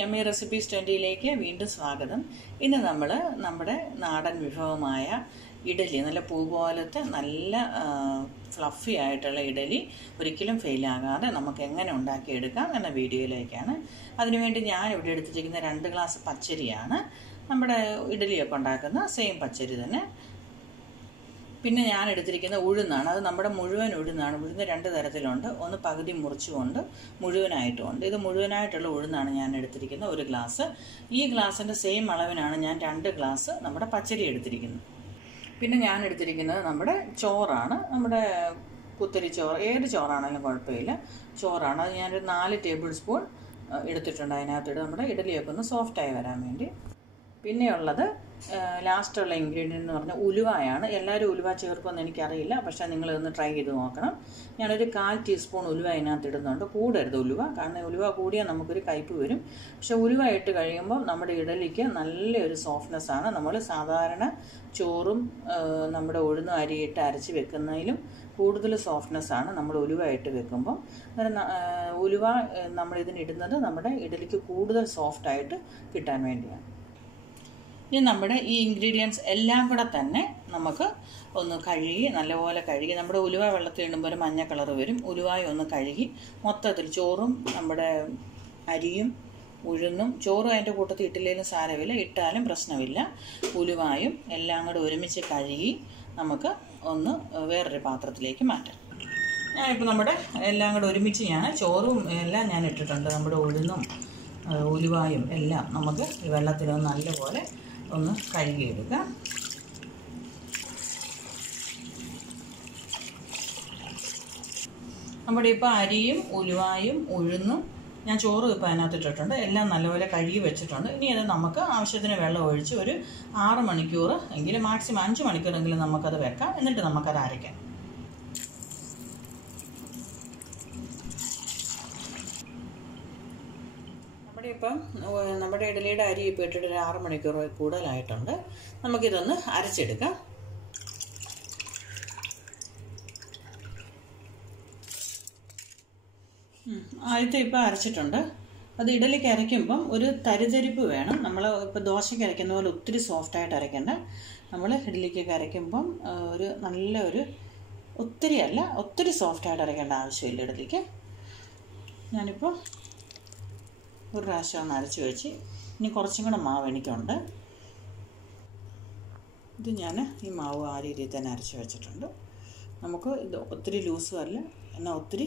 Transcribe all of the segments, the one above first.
Yummy recipes 20യിലേക്ക് വീണ്ടും സ്വാഗതം. ഇന്ന് നമ്മൾ നമ്മുടെ നാടൻ വിഭവമായ ഇഡലി, നല്ല പൂ പോലത്തെ നല്ല ഫ്ലഫി ആയിട്ടുള്ള ഇഡലി ഒരിക്കലും ഫെയിലാകാതെ നമുക്ക് എങ്ങനെ ഉണ്ടാക്കിയെടുക്കാം എന്ന വീഡിയോയിലേക്കാണ്. അതിനുവേണ്ടി ഞാൻ ഇവിടെ എടുത്തിരിക്കുന്ന 2 ഗ്ലാസ് പച്ചരിയാണ്. നമ്മുടെ ഇഡലിയൊക്കെ ഉണ്ടാക്കുന്ന സെയിം പച്ചരി തന്നെ. പിന്നെ ഞാൻ എടുത്തിരിക്കുന്ന ഉഴുന്നാണ്. അത് നമ്മുടെ മുഴുവൻ ഉഴുന്നാണ്. ഉഴുന്ന് 2 തരത്തിലുണ്ട്. ഒന്ന് പകുതി മുറിച്ചുകൊണ്ട് മുഴുവനായിട്ടുമുണ്ട്. ഇത് മുഴുവനായിട്ടുള്ള ഉഴുന്നാണ് ഞാൻ എടുത്തിരിക്കുന്നത്, 1 ഗ്ലാസ്. ഈ ഗ്ലാസിൻ്റെ സെയിം അളവിനാണ് ഞാൻ 2 ഗ്ലാസ് നമ്മുടെ പച്ചരി എടുത്തിരിക്കുന്നത്. പിന്നെ ഞാൻ എടുത്തിരിക്കുന്നത് നമ്മുടെ ചോറാണ്. നമ്മുടെ കുത്തരി ചോറ്, ഏത് ചോറാണെങ്കിലും കുഴപ്പമില്ല, ചോറാണ്. അത് ഞാനൊരു 4 ടേബിൾ സ്പൂൺ എടുത്തിട്ടുണ്ട്. അതിനകത്തിട്ട് നമ്മുടെ ഇഡലിയൊക്കെ ഒന്ന് സോഫ്റ്റായി വരാൻ വേണ്ടി. പിന്നെയുള്ളത് ലാസ്റ്റുള്ള ഇൻഗ്രീഡിയൻ്റ് എന്ന് പറഞ്ഞാൽ ഉലുവയാണ്. എല്ലാവരും ഉലുവ ചേർക്കുമെന്ന് എനിക്കറിയില്ല, പക്ഷേ നിങ്ങളിതൊന്ന് ട്രൈ ചെയ്ത് നോക്കണം. ഞാനൊരു 1/4 ടീസ്പൂൺ ഉലുവ അതിനകത്ത് ഇടുന്നുണ്ട്. കൂടരുത് ഉലുവ, കാരണം ഉലുവ കൂടിയാൽ നമുക്കൊരു കയ്പ്പ് വരും. പക്ഷേ ഉലുവ ഇട്ട് കഴിയുമ്പോൾ നമ്മുടെ ഇഡലിക്ക് നല്ലൊരു സോഫ്റ്റ്നെസ്സാണ്. നമ്മൾ സാധാരണ ചോറും നമ്മുടെ ഉഴുന്നും അരിയിട്ട് അരച്ച് വെക്കുന്നതിലും കൂടുതൽ സോഫ്റ്റ്നെസ്സാണ് നമ്മൾ ഉലുവ ഇട്ട് വെക്കുമ്പം. ഉലുവ നമ്മളിതിനിടുന്നത് നമ്മുടെ ഇഡലിക്ക് കൂടുതൽ സോഫ്റ്റായിട്ട് കിട്ടാൻ വേണ്ടിയാണ്. ഇനി നമ്മുടെ ഈ ഇൻഗ്രീഡിയൻസ് എല്ലാം കൂടെ തന്നെ നമുക്ക് ഒന്ന് കഴുകി, നല്ലപോലെ കഴുകി, നമ്മുടെ ഉലുവ വെള്ളത്തിൽ ഇടുമ്പോൾ ഒരു മഞ്ഞ കളർ വരും. ഉലുവായി ഒന്ന് കഴുകി മൊത്തത്തിൽ ചോറും നമ്മുടെ അരിയും ഉഴുന്നും, ചോറും അതിൻ്റെ കൂട്ടത്തിൽ ഇട്ടില്ലെങ്കിലും സാരമില്ല, ഇട്ടാലും പ്രശ്നമില്ല, ഉലുവായും എല്ലാം കൂടെ ഒരുമിച്ച് കഴുകി നമുക്ക് ഒന്ന് വേറൊരു പാത്രത്തിലേക്ക് മാറ്റാം. ഞാനിപ്പോൾ നമ്മുടെ എല്ലാം കൂടെ ഒരുമിച്ച് ചോറും എല്ലാം ഞാൻ ഇട്ടിട്ടുണ്ട്. നമ്മുടെ ഉഴുന്നും ഉലുവായും എല്ലാം നമുക്ക് ഈ വെള്ളത്തിലൊന്ന് നല്ലപോലെ ഒന്ന് കഴുകിയെടുക്കാം. നമ്മുടെ ഇപ്പോൾ അരിയും ഉലുവായും ഉഴുന്നും ഞാൻ ചോറും ഇപ്പോൾ അതിനകത്ത് ഇട്ടിട്ടുണ്ട്. എല്ലാം നല്ലപോലെ കഴുകി വെച്ചിട്ടുണ്ട്. ഇനി അത് നമുക്ക് ആവശ്യത്തിന് വെള്ളം ഒഴിച്ച് ഒരു 6 മണിക്കൂർ എങ്കിലും, മാക്സിമം 5 മണിക്കൂറെങ്കിലും നമുക്കത് വെക്കാം. എന്നിട്ട് നമുക്കത് അരയ്ക്കാം. ഇപ്പം നമ്മുടെ ഇഡലിയുടെ അരി ഇപ്പോൾ ഇട്ടിട്ട് ഒരു 6 മണിക്കൂർ കൂടുതലായിട്ടുണ്ട്. നമുക്കിതൊന്ന് അരച്ചെടുക്കാം. ആദ്യത്തെ ഇപ്പോൾ അരച്ചിട്ടുണ്ട്. അത് ഇഡലിക്ക് അരയ്ക്കുമ്പം ഒരു തരിതരിപ്പ് വേണം. നമ്മൾ ഇപ്പോൾ ദോശയ്ക്ക് അരയ്ക്കുന്ന പോലെ ഒത്തിരി സോഫ്റ്റായിട്ട് അരയ്ക്കേണ്ട. നമ്മൾ ഇഡലിക്കൊക്കെ അരയ്ക്കുമ്പം ഒത്തിരി സോഫ്റ്റായിട്ട് അരയ്ക്കേണ്ട ആവശ്യമില്ല ഇഡലിക്ക്. ഞാനിപ്പോൾ ഒരു പ്രാവശ്യം ഒന്ന് അരച്ച് വെച്ച്, ഇനി കുറച്ചും കൂടെ മാവ് എനിക്കുണ്ട്. ഇത് ഞാൻ ഈ മാവ് ആ രീതിയിൽ തന്നെ അരച്ച് വെച്ചിട്ടുണ്ട്. നമുക്ക് ഇത് ഒത്തിരി ലൂസും അല്ല, എന്നാൽ ഒത്തിരി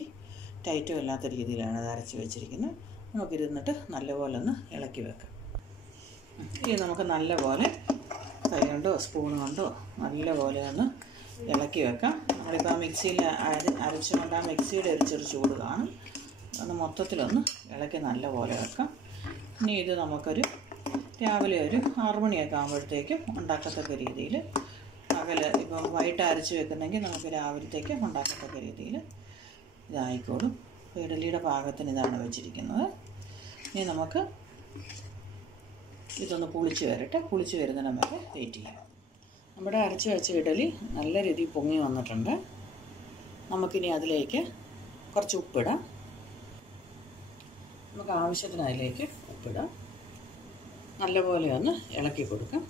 ടൈറ്റും അല്ലാത്ത രീതിയിലാണ് അത് അരച്ച് വെച്ചിരിക്കുന്നത്. നമുക്കിരുന്നിട്ട് നല്ലപോലെ ഒന്ന് ഇളക്കി വെക്കാം. ഇനി നമുക്ക് നല്ലപോലെ കൈ കൊണ്ടോ സ്പൂൺ കൊണ്ടോ നല്ലപോലെ ഒന്ന് ഇളക്കി വെക്കാം. നമ്മളിപ്പോൾ ആ മിക്സിയിൽ അരച്ചുകൊണ്ട് ആ മിക്സിയുടെ ഒരു ചെറു ചൂട് കാണും. ഒന്ന് മൊത്തത്തിലൊന്ന് ഇളക്കി നല്ലപോലെ വെക്കാം. ഇനി ഇത് നമുക്കൊരു രാവിലെ ഒരു 6 മണിയൊക്കെ ആകുമ്പോഴത്തേക്കും ഉണ്ടാക്കത്തക്ക രീതിയിൽ, ഇപ്പം വൈകിട്ട് അരച്ച് വെക്കുന്നെങ്കിൽ നമുക്ക് രാവിലത്തേക്ക് ഉണ്ടാക്കത്തക്ക രീതിയിൽ ഇതായിക്കോളും. ഇഡലിയുടെ പാകത്തിന് ഇതാണ് വെച്ചിരിക്കുന്നത്. ഇനി നമുക്ക് ഇതൊന്ന് പുളിച്ച് വരട്ടെ. പുളിച്ച് വരുന്നിടം വരെ വെയിറ്റ് ചെയ്യാം. നമ്മുടെ അരച്ച് വെച്ച ഇഡലി നല്ല രീതിയിൽ പൊങ്ങി വന്നിട്ടുണ്ട്. നമുക്കിനി അതിലേക്ക് കുറച്ച് ഉപ്പിടാം. നമുക്ക് ആവശ്യത്തിന് അതിലേക്ക് ഉപ്പിടാം. നല്ലപോലെ ഒന്ന് ഇളക്കി കൊടുക്കാം.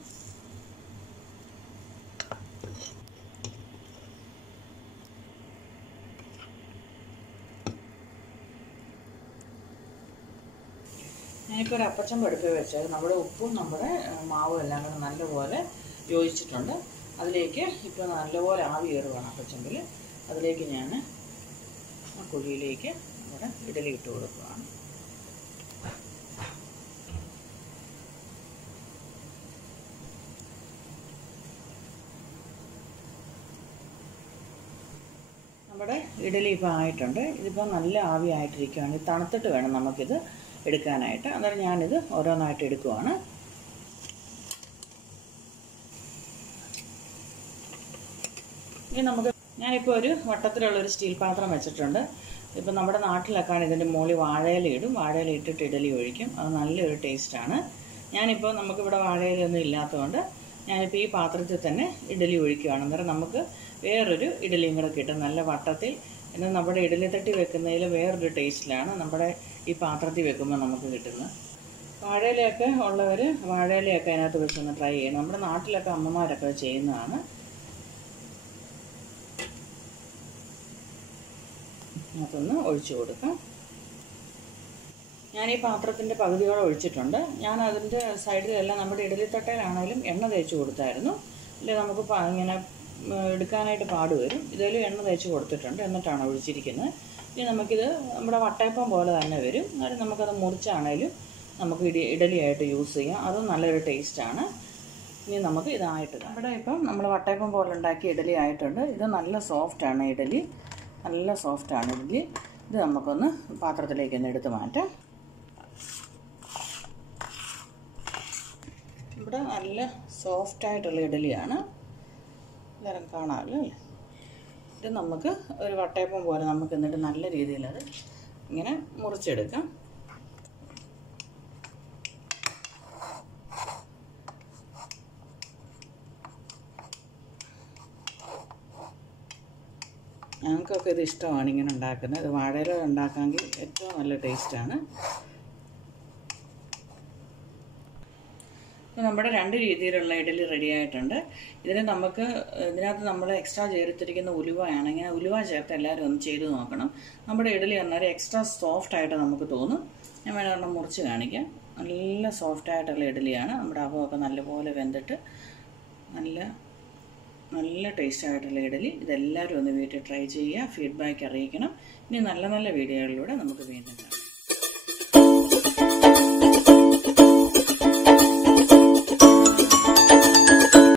ഞാനിപ്പോൾ ഒരു അപ്പച്ചൻ അടുപ്പിൽ വെച്ചത് നമ്മുടെ ഉപ്പും നമ്മുടെ മാവും എല്ലാം കൂടെ നല്ലപോലെ യോജിച്ചിട്ടുണ്ട്. അതിലേക്ക് ഇപ്പോൾ നല്ലപോലെ ആവി കയറുകയാണ് അപ്പച്ചമ്പിൽ. അതിലേക്ക് ഞാൻ ആ കുഴിയിലേക്ക് നമ്മുടെ ഇഡലി ഇട്ട് കൊടുക്കുകയാണ്. നമ്മുടെ ഇഡലി ഇപ്പോൾ ആയിട്ടുണ്ട്. ഇതിപ്പോൾ നല്ല ആവി ആയിട്ടിരിക്കുകയാണ്. ഇത് തണുത്തിട്ട് വേണം നമുക്കിത് എടുക്കാനായിട്ട്. അന്നേരം ഞാനിത് ഓരോന്നായിട്ട് എടുക്കുവാണ്. ഇനി ഞാനിപ്പോൾ ഒരു വട്ടത്തിലുള്ളൊരു സ്റ്റീൽ പാത്രം വെച്ചിട്ടുണ്ട്. ഇപ്പം നമ്മുടെ നാട്ടിലൊക്കെയാണ് ഇതിൻ്റെ മുകളിൽ വാഴയില ഇടും. വാഴയില ഇട്ടിട്ട് ഇഡലി ഒഴിക്കും. അത് നല്ലൊരു ടേസ്റ്റാണ്. ഞാനിപ്പോൾ നമുക്കിവിടെ വാഴയിലൊന്നും ഇല്ലാത്തതുകൊണ്ട് ഞാനിപ്പോൾ ഈ പാത്രത്തിൽ തന്നെ ഇഡലി ഒഴിക്കുകയാണ്. അന്നേരം നമുക്ക് വേറൊരു ഇഡലിയും കൂടെ കിട്ടും, നല്ല വട്ടത്തിൽ. എന്നാൽ നമ്മുടെ ഇഡലി തട്ടി വെക്കുന്നതിൽ വേറൊരു ടേസ്റ്റിലാണ് നമ്മുടെ ഈ പാത്രത്തിൽ വെക്കുമ്പോൾ നമുക്ക് കിട്ടുന്നത്. വാഴയിലയൊക്കെ ഉള്ളവർ വാഴയിലയൊക്കെ അതിനകത്ത് വെച്ചൊന്ന് ട്രൈ ചെയ്യണം. നമ്മുടെ നാട്ടിലൊക്കെ അമ്മമാരൊക്കെ ചെയ്യുന്നതാണ്. അതൊന്ന് ഒഴിച്ചു കൊടുക്കാം. ഞാൻ ഈ പാത്രത്തിൻ്റെ പകുതിയോളം ഒഴിച്ചിട്ടുണ്ട്. ഞാൻ അതിൻ്റെ സൈഡിലെല്ലാം നമ്മുടെ ഇഡലി തട്ടയിലാണെങ്കിലും എണ്ണ തേച്ച് കൊടുത്തായിരുന്നു. ഇല്ലെങ്കിൽ നമുക്ക് ഇങ്ങനെ എടുക്കാനായിട്ട് പാട് വരും. ഇതിലും എണ്ണ തേച്ച് കൊടുത്തിട്ടുണ്ട്, എന്നിട്ടാണ് ഒഴിച്ചിരിക്കുന്നത്. ഇനി നമുക്കിത് നമ്മുടെ വട്ടയപ്പം പോലെ തന്നെ വരും. എന്നാലും നമുക്കത് മുറിച്ചാണേലും നമുക്ക് ഇഡലിയായിട്ട് യൂസ് ചെയ്യാം. അതും നല്ലൊരു ടേസ്റ്റാണ്. ഇനി നമുക്ക് ഇതായിട്ട് ഇവിടെ ഇപ്പം നമ്മൾ വട്ടയപ്പം പോലെ ഉണ്ടാക്കിയ ഇഡലി ആയിട്ടുണ്ട്. ഇത് നല്ല സോഫ്റ്റാണ് ഇഡലി, നല്ല സോഫ്റ്റാണ് ഇഡലി. ഇത് നമുക്കൊന്ന് പാത്രത്തിലേക്ക് ഒന്ന് എടുത്ത് മാറ്റാം. ഇവിടെ നല്ല സോഫ്റ്റായിട്ടുള്ള ഇഡലിയാണ്, എല്ലാവരും കാണാമല്ലോ അല്ലേ. ഇത് നമുക്ക് ഒരു വട്ടയപ്പം പോലെ നമുക്ക് എന്നിട്ട് നല്ല രീതിയിൽ അത് ഇങ്ങനെ മുറിച്ചെടുക്കാം. ഞങ്ങൾക്കൊക്കെ ഇത് ഇഷ്ടമാണ് ഇങ്ങനെ ഉണ്ടാക്കുന്നത്. ഇത് വാഴയില ഉണ്ടാക്കാമെങ്കിൽ ഏറ്റവും നല്ല ടേസ്റ്റാണ്. നമ്മുടെ രണ്ട് രീതിയിലുള്ള ഇഡലി റെഡി ആയിട്ടുണ്ട്. ഇതിനകത്ത് നമ്മൾ എക്സ്ട്രാ ചേർത്തിരിക്കുന്ന ഉലുവയാണെങ്കിൽ ഉലുവ ചേർത്ത് എല്ലാവരും ഒന്ന് ചെയ്ത് നോക്കണം. നമ്മുടെ ഇഡലി അന്നേരം എക്സ്ട്രാ സോഫ്റ്റായിട്ട് നമുക്ക് തോന്നും. ഞാൻ വേണമെങ്കിൽ മുറിച്ച് കാണിക്കാം. നല്ല സോഫ്റ്റായിട്ടുള്ള ഇഡലിയാണ്. നമ്മുടെ അപ്പമൊക്കെ നല്ലപോലെ വെന്തിട്ട് നല്ല ടേസ്റ്റായിട്ടുള്ള ഇഡലി. ഇതെല്ലാവരും ഒന്ന് വീട്ടിൽ ട്രൈ ചെയ്യുക, ഫീഡ്ബാക്ക് അറിയിക്കണം. ഇനി നല്ല നല്ല വീഡിയോകളിലൂടെ നമുക്ക് വീണ്ടും കാണാം.